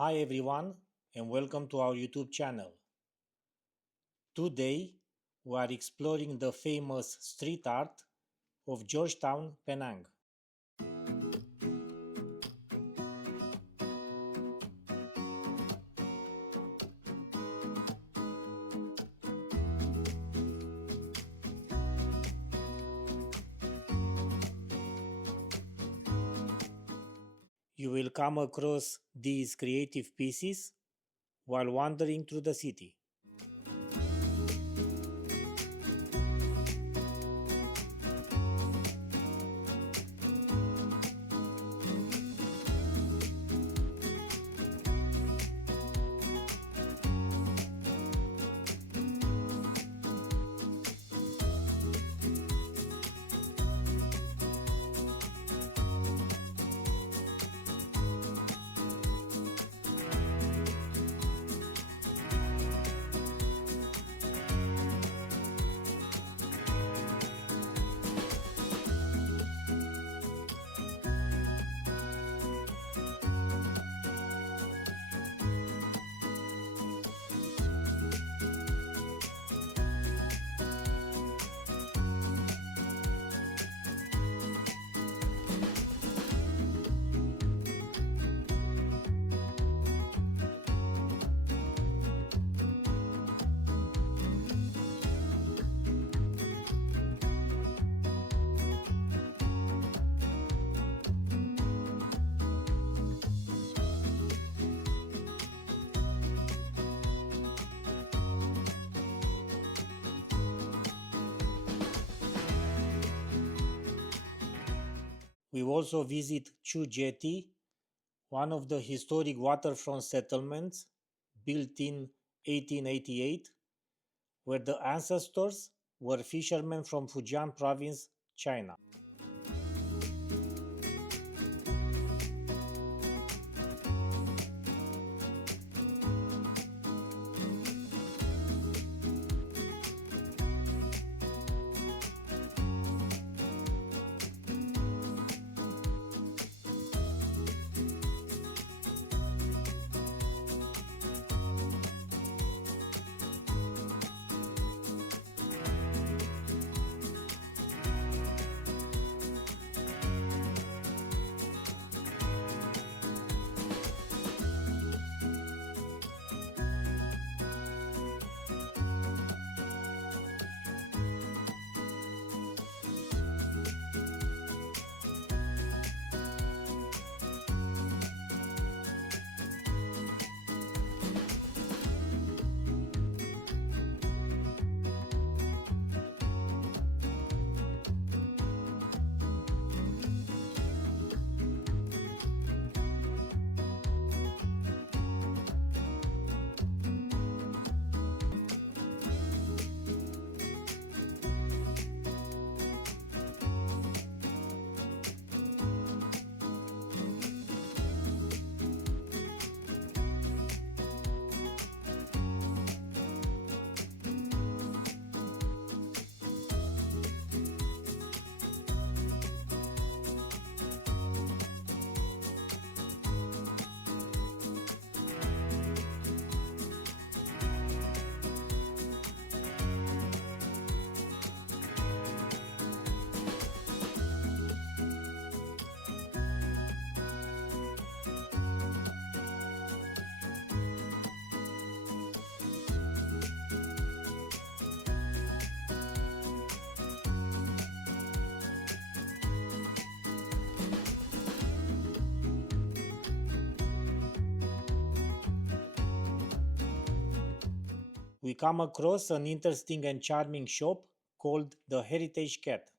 Hi everyone and welcome to our YouTube channel. Today we are exploring the famous street art of Georgetown, Penang. You will come across these creative pieces while wandering through the city. We also visit Chu Jetty, one of the historic waterfront settlements built in 1888, where the ancestors were fishermen from Fujian province, China. We come across an interesting and charming shop called the Heritage Cat.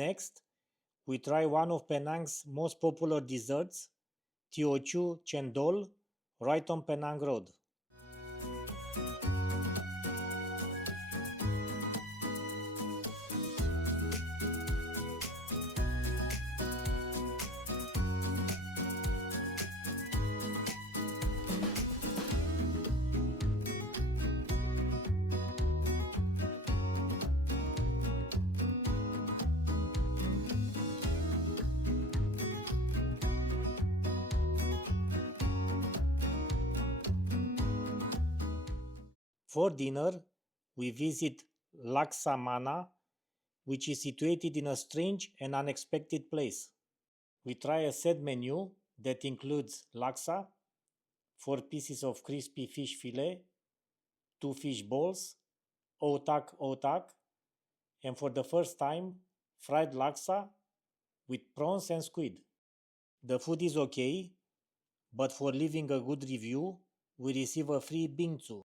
Next, we try one of Penang's most popular desserts, Teochew Cendol, right on Penang Road. For dinner, we visit Laksamana, which is situated in a strange and unexpected place. We try a set menu that includes laksa, 4 pieces of crispy fish fillet, 2 fish balls, otak, and for the first time, fried laksa with prawns and squid. The food is okay, but for leaving a good review, we receive a free bingsu.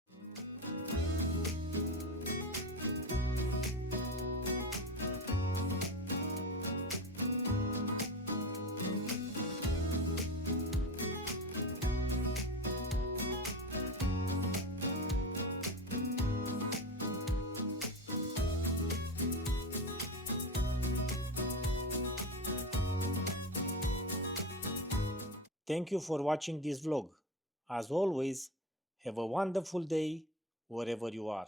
Thank you for watching this vlog. As always, have a wonderful day wherever you are.